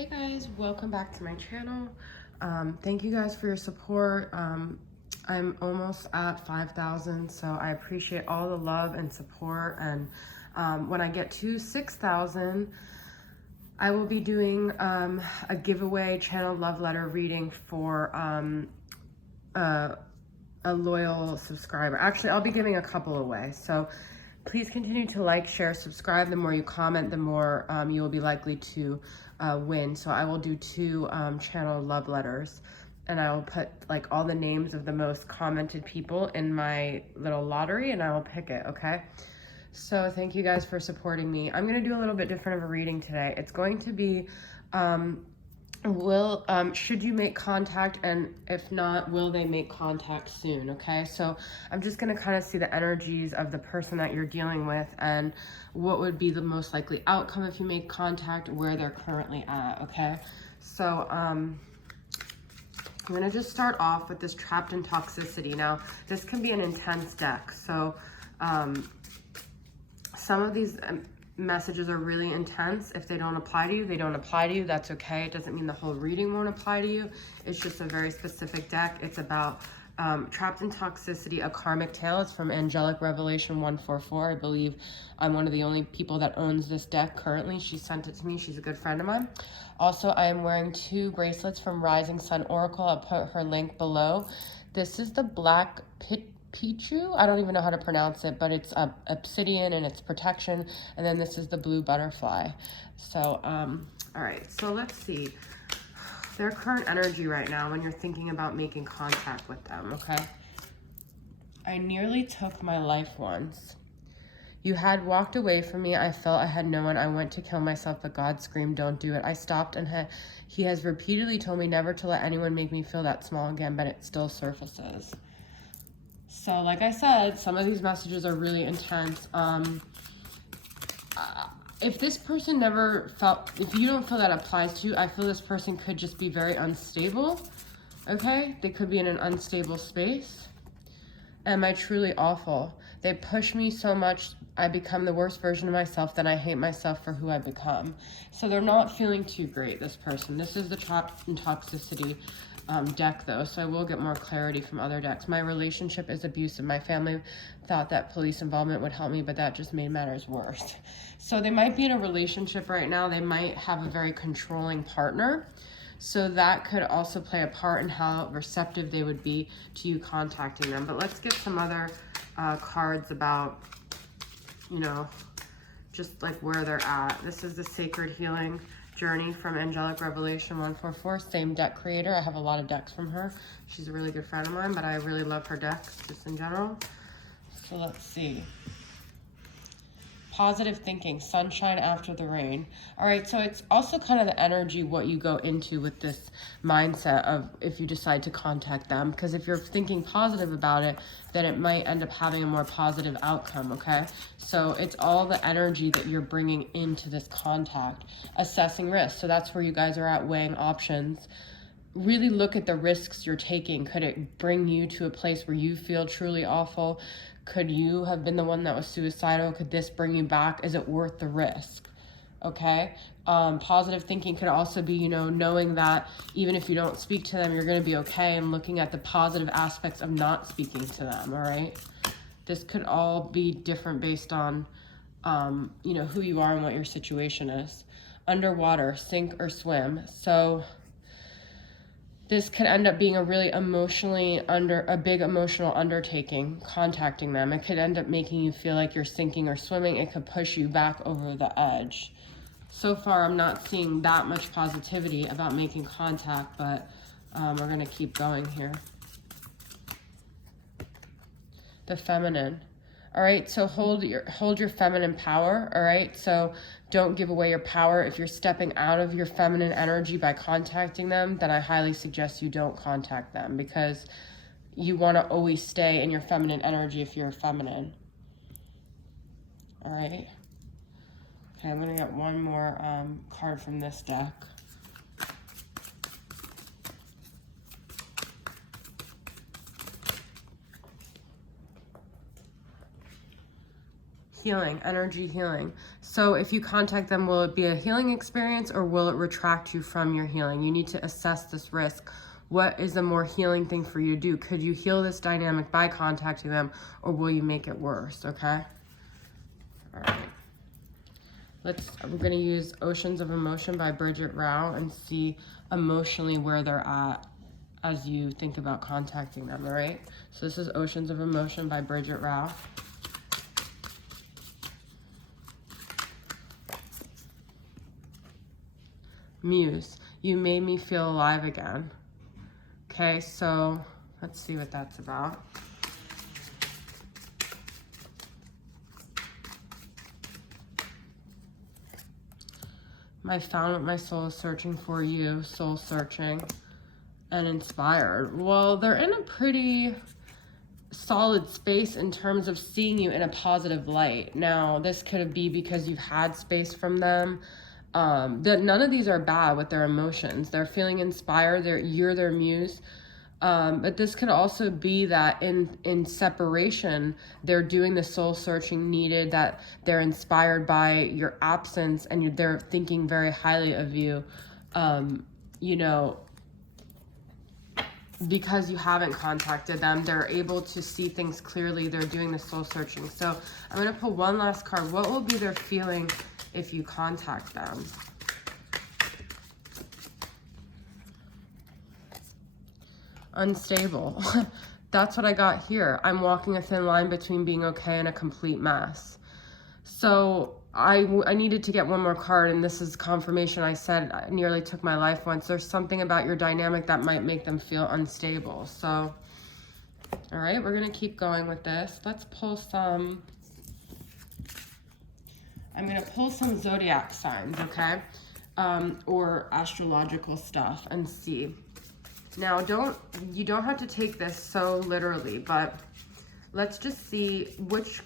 Hey guys, welcome back to my channel. Thank you guys for your support. I'm almost at 5,000, so I appreciate all the love and support. And when I get to 6,000, I will be doing a giveaway channel love letter reading for a loyal subscriber. Actually, I'll be giving a couple away. So please continue to like, share, subscribe. The more you comment, the more you will be likely to win. So I will do two channel love letters, and I will put like all the names of the most commented people in my little lottery, and I will pick it, okay? So thank you guys for supporting me. I'm gonna do a little bit different of a reading today. It's going to be, should you make contact, and if not, will they make contact soon, okay? So I'm just gonna kind of see the energies of the person that you're dealing with and what would be the most likely outcome if you make contact, where they're currently at, okay? So I'm gonna just start off with this trapped in toxicity. Now, this can be an intense deck, so some of these messages are really intense. If they don't apply to you, they don't apply to you. That's okay. It doesn't mean the whole reading won't apply to you. It's just a very specific deck. It's about trapped in toxicity, a karmic tale. It's from Angelic Revelation 144. I believe I'm one of the only people that owns this deck currently. She sent it to me. She's a good friend of mine. Also, I am wearing two bracelets from Rising Sun Oracle. I'll put her link below. This is the black Pichu, I don't even know how to pronounce it, but it's obsidian and it's protection. And then this is the blue butterfly. So, all right, so let's see their current energy right now when you're thinking about making contact with them, okay? I nearly took my life once. You had walked away from me. I felt I had no one. I went to kill myself, but God screamed, don't do it. I stopped, and he has repeatedly told me never to let anyone make me feel that small again, but it still surfaces. So like I said, some of these messages are really intense. If this person never felt, if you don't feel that applies to you, I feel this person could just be very unstable, okay? They could be in an unstable space. Am I truly awful? They push me so much, I become the worst version of myself, then I hate myself for who I become. So they're not feeling too great, this person. This is the trapped in toxicity deck though, so I will get more clarity from other decks. My relationship is abusive. My family thought that police involvement would help me, but that just made matters worse. So they might be in a relationship right now. They might have a very controlling partner. So that could also play a part in how receptive they would be to you contacting them. But let's get some other cards about, you know, just like where they're at. This is the Sacred Healing Journey from Angelic Revelation 144, same deck creator. I have a lot of decks from her. She's a really good friend of mine, but I really love her decks just in general. So let's see. Positive thinking, sunshine after the rain. All right, so it's also kind of the energy, what you go into with this mindset of if you decide to contact them, because if you're thinking positive about it, then it might end up having a more positive outcome, okay? So it's all the energy that you're bringing into this contact. Assessing risk, so that's where you guys are at, weighing options. Really look at the risks you're taking. Could it bring you to a place where you feel truly awful? Could you have been the one that was suicidal? Could this bring you back? Is it worth the risk? Okay. Positive thinking could also be, you know, knowing that even if you don't speak to them, you're going to be okay, and looking at the positive aspects of not speaking to them. All right. This could all be different based on, you know, who you are and what your situation is. Underwater, sink or swim. So this could end up being a really a big emotional undertaking, contacting them. It could end up making you feel like you're sinking or swimming. It could push you back over the edge. So far, I'm not seeing that much positivity about making contact, but we're gonna keep going here. The feminine. All right, so hold your feminine power, all right? So don't give away your power. If you're stepping out of your feminine energy by contacting them, then I highly suggest you don't contact them, because you want to always stay in your feminine energy if you're feminine. All right. Okay, I'm going to get one more card from this deck. Healing, energy healing. So if you contact them, will it be a healing experience or will it retract you from your healing? You need to assess this risk. What is a more healing thing for you to do? Could you heal this dynamic by contacting them, or will you make it worse? Okay. All right. We're going to use Oceans of Emotion by Bridget Rao and see emotionally where they're at as you think about contacting them, all right? So this is Oceans of Emotion by Bridget Rao. Muse, you made me feel alive again. Okay, so let's see what that's about. I found what my soul is searching for you, soul searching, and inspired. Well, they're in a pretty solid space in terms of seeing you in a positive light. Now, this could be because you've had space from them. None of these are bad with their emotions. They're feeling inspired. You're their muse. But this could also be that in separation, they're doing the soul searching needed, that they're inspired by your absence and they're thinking very highly of you, you know, because you haven't contacted them. They're able to see things clearly. They're doing the soul searching. So I'm going to pull one last card. What will be their feeling if you contact them? Unstable. That's what I got here. I'm walking a thin line between being okay and a complete mess. So I needed to get one more card, and this is confirmation. I said I nearly took my life once. There's something about your dynamic that might make them feel unstable. So, all right, we're going to keep going with this. Let's pull some. I'm going to pull some zodiac signs, okay? Or astrological stuff and see. Now, you don't have to take this so literally, but let's just see which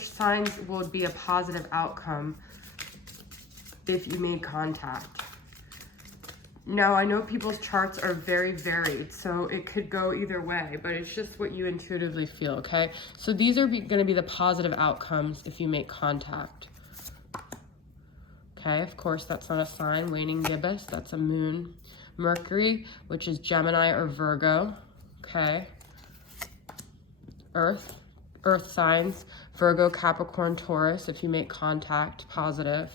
signs will be a positive outcome if you made contact. Now, I know people's charts are very varied, so it could go either way, but it's just what you intuitively feel, okay? So these are going to be the positive outcomes if you make contact. Okay, of course, that's not a sign. Waning gibbous, that's a moon. Mercury, which is Gemini or Virgo. Okay. Earth signs, Virgo, Capricorn, Taurus, if you make contact, positive.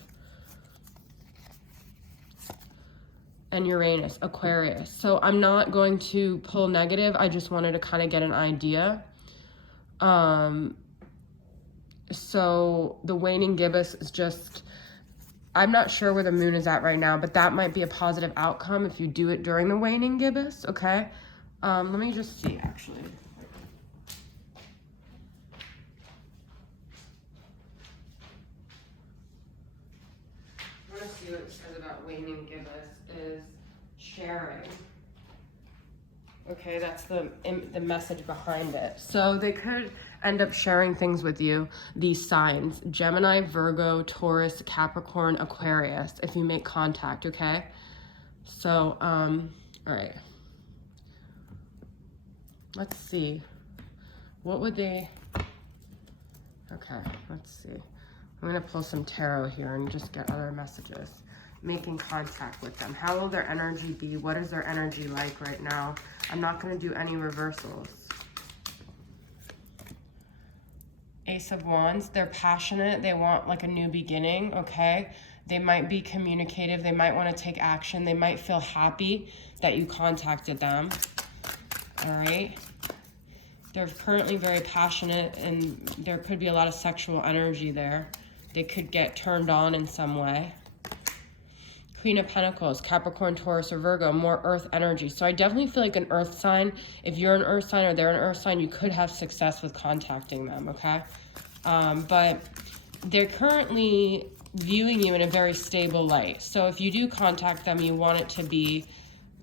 And Uranus, Aquarius. So I'm not going to pull negative. I just wanted to kind of get an idea. So the waning gibbous is just, I'm not sure where the moon is at right now, but that might be a positive outcome if you do it during the waning gibbous, okay? Let me just see, actually. I want to see what it says about waning gibbous is sharing. Okay, that's the message behind it. So they could end up sharing things with you, these signs: Gemini, Virgo, Taurus, Capricorn, Aquarius, if you make contact, okay? So, all right. Let's see. What would they... Okay, let's see. I'm going to pull some tarot here and just get other messages. Making contact with them. How will their energy be? What is their energy like right now? I'm not going to do any reversals. Ace of Wands. They're passionate. They want like a new beginning, okay? They might be communicative. They might want to take action. They might feel happy that you contacted them. All right? They're currently very passionate, and there could be a lot of sexual energy there. They could get turned on in some way. Queen of Pentacles, Capricorn, Taurus, or Virgo, more earth energy. So I definitely feel like an earth sign. If you're an earth sign or they're an earth sign, you could have success with contacting them, okay? But they're currently viewing you in a very stable light. So if you do contact them, you want it to be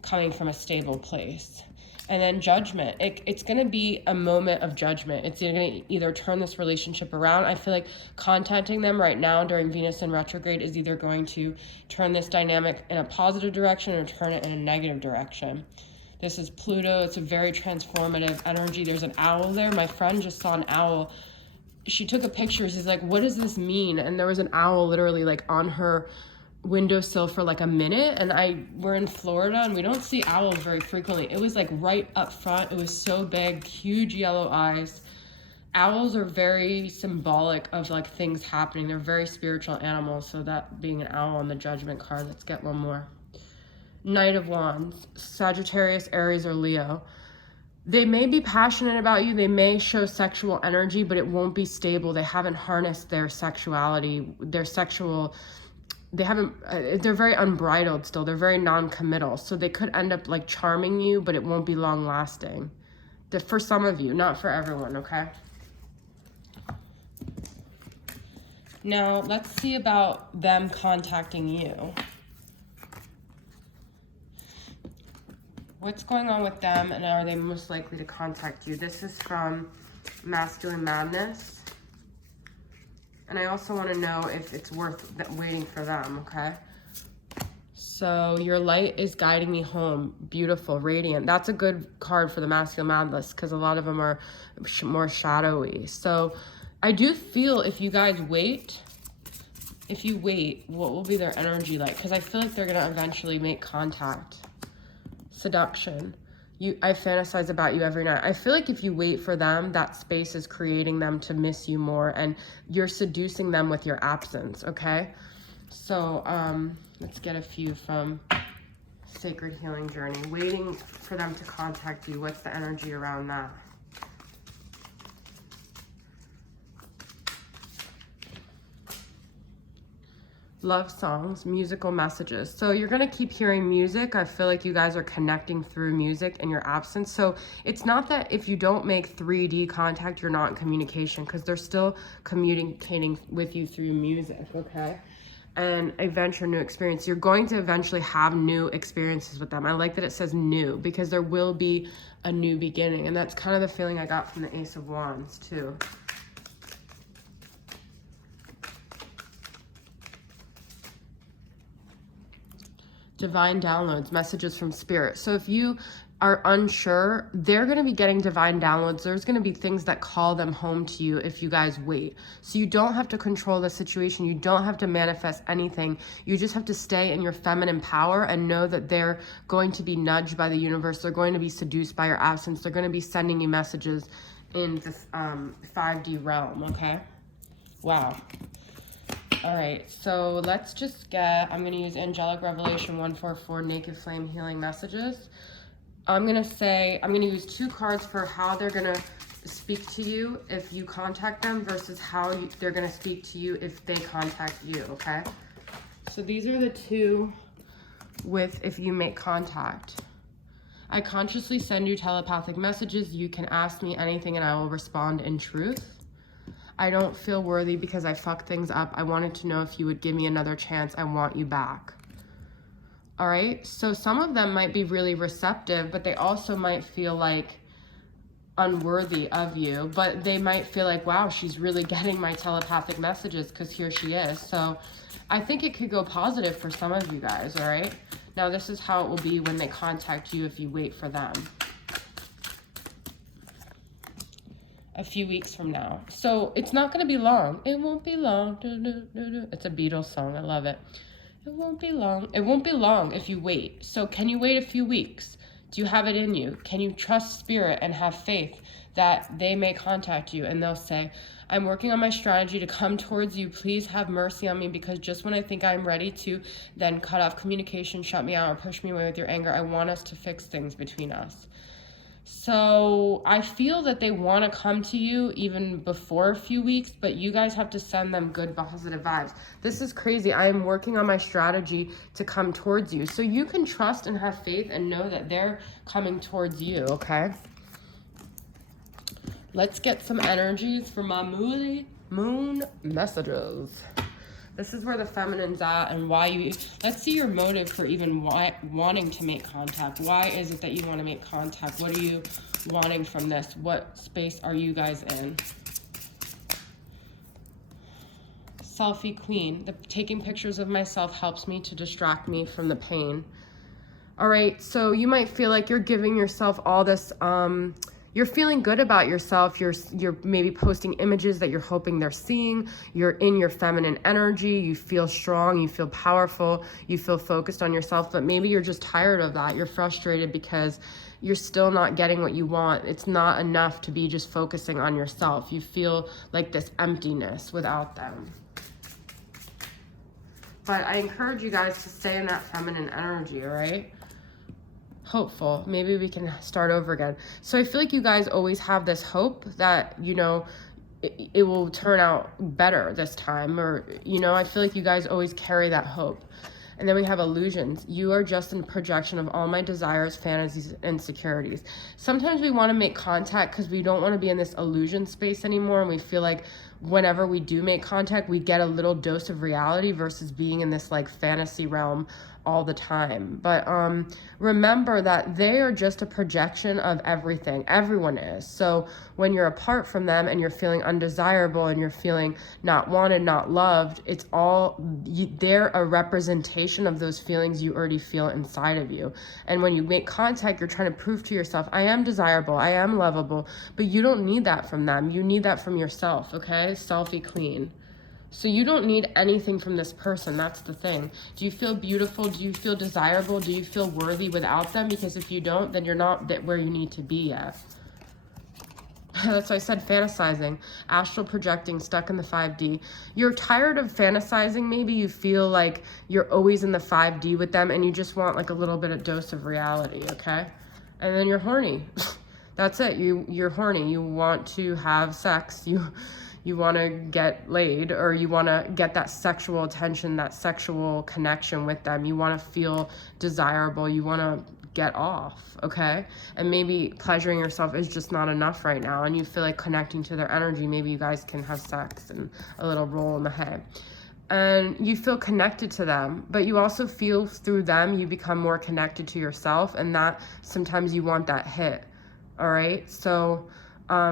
coming from a stable place. And then judgment. It's going to be a moment of judgment. It's going to either turn this relationship around. I feel like contacting them right now during Venus in retrograde is either going to turn this dynamic in a positive direction or turn it in a negative direction. This is Pluto. It's a very transformative energy. There's an owl there. My friend just saw an owl she took a picture. She's like, what does this mean? And there was an owl literally like on her windowsill for like a minute. And we're in Florida and we don't see owls very frequently. It was like right up front. It was so big, huge yellow eyes. Owls are very symbolic of like things happening. They're very spiritual animals. So that being an owl on the Judgment card, let's get one more. Knight of Wands, Sagittarius, Aries, or Leo. They may be passionate about you. They may show sexual energy, but it won't be stable. They haven't harnessed their sexuality, they're very unbridled still. They're very non-committal. So they could end up like charming you, but it won't be long lasting. For some of you, not for everyone, okay? Now, let's see about them contacting you. What's going on with them, and are they most likely to contact you? This is from Masculine Madness. And I also want to know if it's worth waiting for them, okay? So, your light is guiding me home. Beautiful, radiant. That's a good card for the Masculine Madness because a lot of them are more shadowy. So, I do feel if you guys wait, what will be their energy like? Because I feel like they're going to eventually make contact. Seduction. I fantasize about you every night. I feel like if you wait for them, that space is creating them to miss you more, and you're seducing them with your absence, okay? So, let's get a few from Sacred Healing Journey. Waiting for them to contact you. What's the energy around that? Love songs, musical messages. So you're going to keep hearing music. I feel like you guys are connecting through music in your absence. So it's not that if you don't make 3D contact, you're not in communication, because they're still communicating with you through music, okay? And a venture, new experience. You're going to eventually have new experiences with them. I like that it says new, because there will be a new beginning. And that's kind of the feeling I got from the Ace of Wands too. Divine downloads, messages from spirit. So if you are unsure, they're going to be getting divine downloads. There's going to be things that call them home to you if you guys wait. So you don't have to control the situation. You don't have to manifest anything. You just have to stay in your feminine power and know that they're going to be nudged by the universe. They're going to be seduced by your absence. They're going to be sending you messages in this 5D realm, okay? Wow. All right, so let's just get, I'm going to use Angelic Revelation 144 Naked Flame Healing Messages. I'm going to use 2 cards for how they're going to speak to you if you contact them versus how they're going to speak to you if they contact you, okay? So these are the 2 with if you make contact. I consciously send you telepathic messages. You can ask me anything and I will respond in truth. I don't feel worthy because I fucked things up. I wanted to know if you would give me another chance. I want you back. All right. So some of them might be really receptive, but they also might feel like unworthy of you, but they might feel like, wow, she's really getting my telepathic messages because here she is. So I think it could go positive for some of you guys. All right. Now this is how it will be when they contact you if you wait for them. A few weeks from now. So it's not going to be long. It won't be long. It's a Beatles song. I love it. It won't be long. It won't be long if you wait. So can you wait a few weeks? Do you have it in you? Can you trust spirit and have faith that they may contact you and they'll say, I'm working on my strategy to come towards you. Please have mercy on me, because just when I think I'm ready to then cut off communication, shut me out, or push me away with your anger, I want us to fix things between us. So I feel that they want to come to you even before a few weeks, but you guys have to send them good, positive vibes. This is crazy. I am working on my strategy to come towards you. So you can trust and have faith and know that they're coming towards you, okay? Let's get some energies for my Moody moon messages. This is where the feminine's at and why you, let's see your motive for even wanting to make contact. Why is it that you want to make contact? What are you wanting from this? What space are you guys in? Selfie queen. Taking pictures of myself helps me to distract me from the pain. All right, so you might feel like you're giving yourself all this, you're feeling good about yourself. You're maybe posting images that you're hoping they're seeing. You're in your feminine energy. You feel strong. You feel powerful. You feel focused on yourself. But maybe you're just tired of that. You're frustrated because you're still not getting what you want. It's not enough to be just focusing on yourself. You feel like this emptiness without them. But I encourage you guys to stay in that feminine energy, all right? Hopeful. Maybe we can start over again. So I feel like you guys always have this hope that, you know, it will turn out better this time. Or, you know, I feel like you guys always carry that hope. And then we have illusions. You are just a projection of all my desires, fantasies, and insecurities. Sometimes we want to make contact because we don't want to be in this illusion space anymore. And we feel like whenever we do make contact, we get a little dose of reality versus being in this like fantasy realm all the time. But remember that they are just a projection of everything. Everyone is. So when you're apart from them and you're feeling undesirable and you're feeling not wanted, not loved, it's all, they're a representation of those feelings you already feel inside of you. And when you make contact, you're trying to prove to yourself, I am desirable, I am lovable, but you don't need that from them. You need that from yourself, okay? Selfie clean. So you don't need anything from this person. That's the thing. Do you feel beautiful? Do you feel desirable? Do you feel worthy without them? Because if you don't, then you're not where you need to be yet. That's why I said fantasizing, astral projecting, stuck in the 5D. You're tired of fantasizing. Maybe you feel like you're always in the 5D with them and you just want like a little bit of dose of reality, okay? And then you're horny. That's it. You're horny. You want to have sex. You want to get laid, or you want to get that sexual attention, that sexual connection with them. You want to feel desirable. You want to get off, okay? And maybe pleasuring yourself is just not enough right now, and you feel like connecting to their energy. Maybe you guys can have sex and a little roll in the hay. And you feel connected to them, but you also feel through them, you become more connected to yourself, and that sometimes you want that hit, all right? So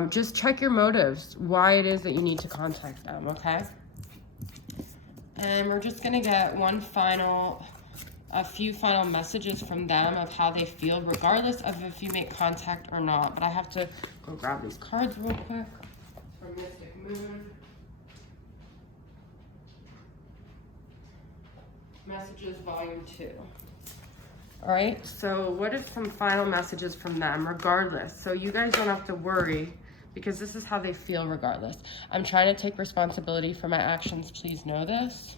just check your motives, why it is that you need to contact them, okay? And we're just gonna get a few final messages from them of how they feel, regardless of if you make contact or not. But I have to go grab these cards real quick from Mystic Moon. Messages Volume 2. All right, so what if some final messages from them, regardless? So you guys don't have to worry, because this is how they feel regardless. I'm trying to take responsibility for my actions. Please know this.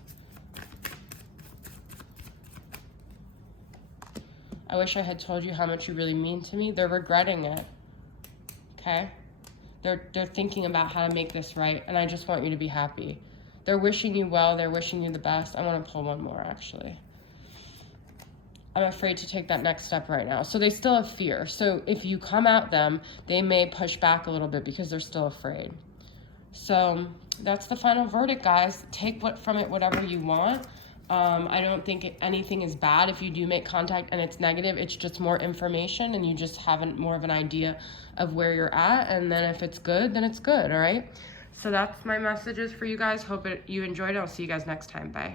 I wish I had told you how much you really mean to me. They're regretting it, okay? They're thinking about how to make this right, and I just want you to be happy. They're wishing you well. They're wishing you the best. I want to pull one more, actually. I'm afraid to take that next step right now. So they still have fear. So if you come at them, they may push back a little bit because they're still afraid. So that's the final verdict, guys. Take from it whatever you want. I don't think anything is bad if you do make contact and it's negative. It's just more information and you just have more of an idea of where you're at. And then if it's good, then it's good, all right? So that's my messages for you guys. Hope you enjoyed it. I'll see you guys next time. Bye.